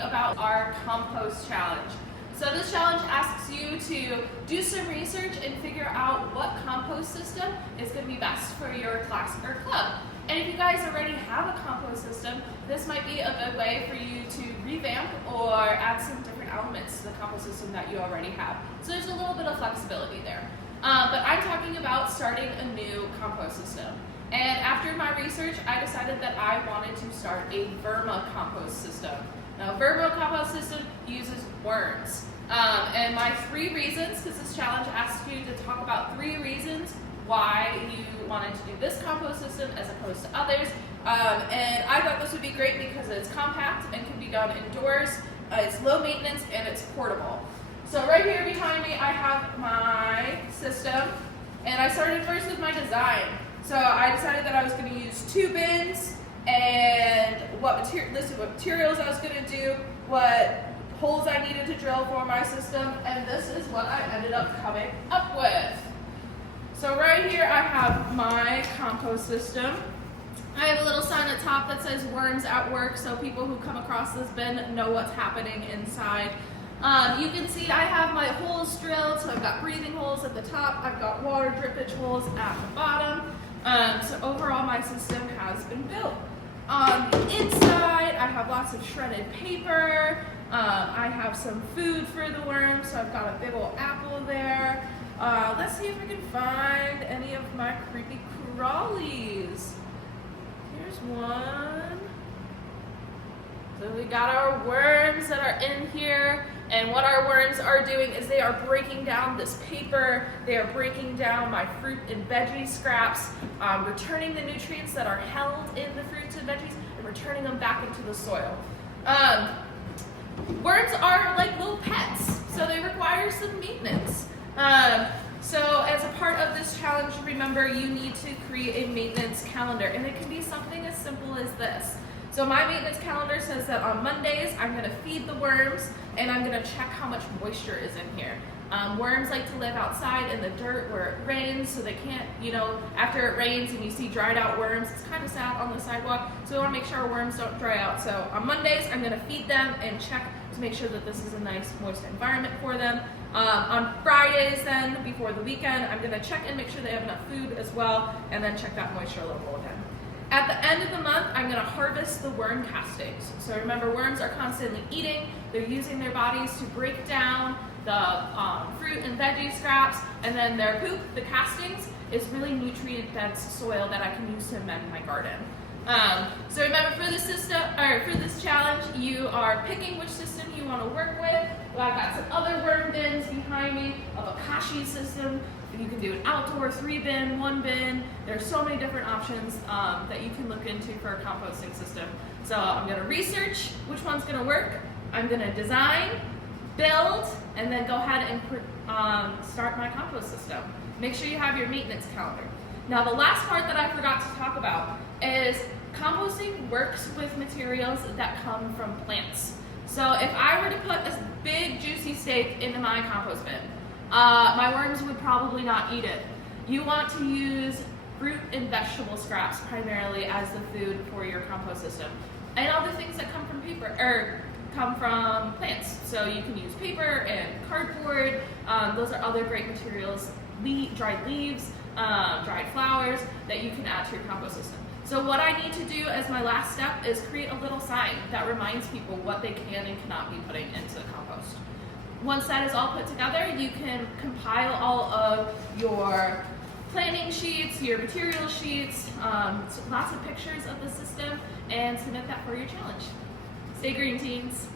about our compost challenge. So this challenge asks you to do some research and figure out what compost system is going to be best for your class or club. And if you guys already have a compost system, this might be a good way for you to revamp or add some different elements to the compost system that you already have. So there's a little bit of flexibility there. But I'm talking about starting a new compost system. And after my research, I decided that I wanted to start a vermicompost system. Now, vermicompost system uses worms. And my 3 reasons, because this challenge asks you to talk about 3 reasons why you wanted to do this compost system as opposed to others. And I thought this would be great because it's compact and can be done indoors, it's low maintenance, and it's portable. So right here behind me, I have my system, and I started first with my design. So I decided that I was going to use 2 bins, and listed what materials I was going to do, what holes I needed to drill for my system, and this is what I ended up coming up with. So right here I have my compost system. I have a little sign at the top that says worms at work, so people who come across this bin know what's happening inside. You can see I have my holes drilled, so I've got breathing holes at the top, I've got water drippage holes at the bottom. So overall my system has been built. On the inside I have lots of shredded paper, I have some food for the worms, so I've got a big old apple there. Let's see if we can find any of my creepy crawlies. Here's one. So we got our worms that are in here, and what our worms are doing is they are breaking down this paper, they are breaking down my fruit and veggie scraps, returning the nutrients that are held in the fruits and veggies, and returning them back into the soil. Worms are like little pets, so they require some maintenance. So as a part of this challenge, remember you need to create a maintenance calendar, and it can be something as simple as this. So my maintenance calendar says that on Mondays, I'm going to feed the worms, and I'm going to check how much moisture is in here. Worms like to live outside in the dirt where it rains, so they can't, after it rains and you see dried out worms, it's kind of sad on the sidewalk, so we want to make sure our worms don't dry out. So on Mondays, I'm going to feed them and check to make sure that this is a nice moist environment for them. On Fridays then, before the weekend, I'm going to check and make sure they have enough food as well, and then check that moisture level again. At the end of the month, I'm going to harvest the worm castings. So remember, worms are constantly eating. They're using their bodies to break down the fruit and veggie scraps, and then their poop, the castings, is really nutrient-dense soil that I can use to amend my garden. So remember, for this system, or for this challenge, you are picking which system you want to work with. Well, I've got some other worm bins behind me, a bokashi system. You can do an outdoor 3-bin, 1-bin. There's so many different options that you can look into for a composting system. So I'm going to research which one's going to work. I'm going to design, build, and then go ahead and start my compost system. Make sure you have your maintenance calendar. Now the last part that I forgot to talk about is composting works with materials that come from plants. So if I were to put a big juicy steak into my compost bin, my worms would probably not eat it. You want to use fruit and vegetable scraps primarily as the food for your compost system, and other things that come from paper or come from plants. So you can use paper and cardboard. Those are other great materials. Dried leaves, dried flowers that you can add to your compost system. So what I need to do as my last step is create a little sign that reminds people what they can and cannot be putting into the compost. Once that is all put together, you can compile all of your planning sheets, your material sheets, lots of pictures of the system, and submit that for your challenge. Stay green, teens.